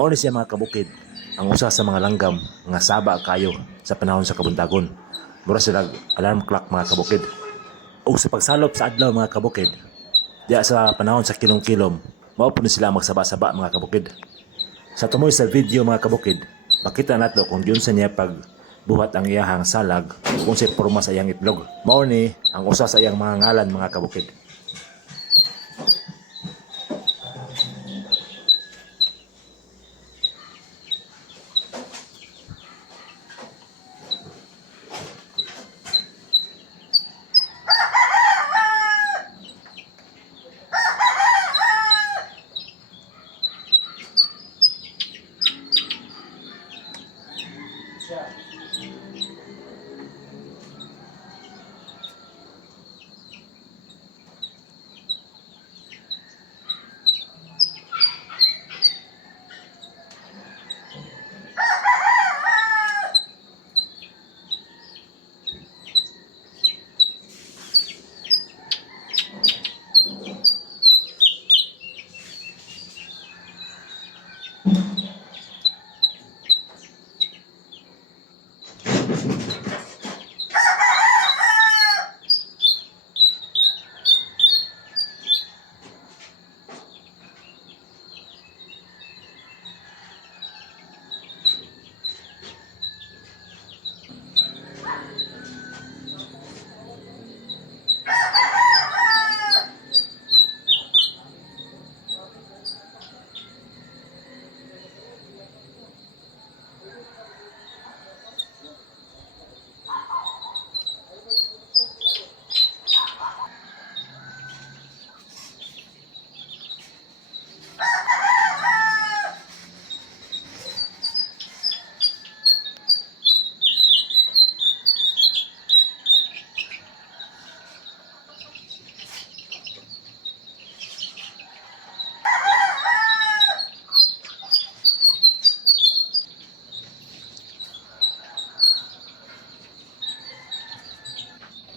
Mao ni siya mga kabukid, ang usa sa mga langgam nga saba kayo sa panahon sa kabuntagon. Mura sila alarm clock mga kabukid. Ug sa pagsalop sa adlaw mga kabukid, diya sa panahon sa kilom-kilom, mao po ni sila magsaba-saba mga kabukid. Sa tumoy sa video mga kabukid, makita nato kung yun sa niya pag buhat ang iyahang salag kung si porma sa iyang itlog. Mao ni ang usa sa iyang mga ngalan mga kabukid.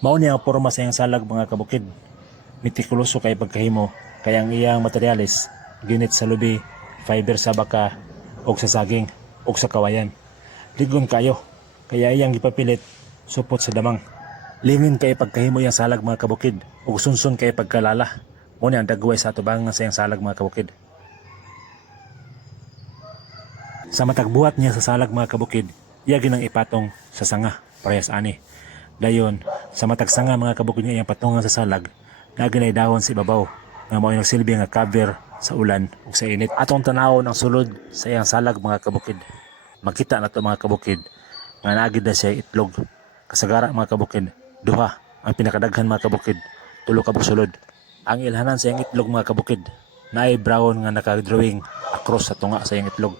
Mao ni ang porma sa iyang salag mga kabukid. Mitikuloso kay pagkahimo, kaya ang iyang materyales ginit sa lubi, fiber sa baka, og sa saging, og sa kawayan. Ligon kayo, kaya iyang gipapilit supot sa damang. Lingin kay pagkahimo iyang salag mga kabukid, ug sunsun kay pagkalala. Mao ni ang dagway sa atubang sa iyang salag mga kabukid. Sa matagbuhat niya sa salag mga kabukid, iya ginang ipatong sa sanga, parehas ani. Dayon, sa matag sanga mga kabukid niya iyang patungan sa salag, naginay dahon sa ibabaw, nga mao nagsilbi nga cover sa ulan ug sa init. Atong tanawon ang sulod sa iyang salag mga kabukid. Makita nato mga kabukid nga naagid na siya itlog. Kasagara mga kabukid, duha ang pinakadaghan mga kabukid, tulo ka sulod. Ang ilhanan sa iyang itlog mga kabukid, naay brown nga naka-drawing across sa tunga sa iyang itlog.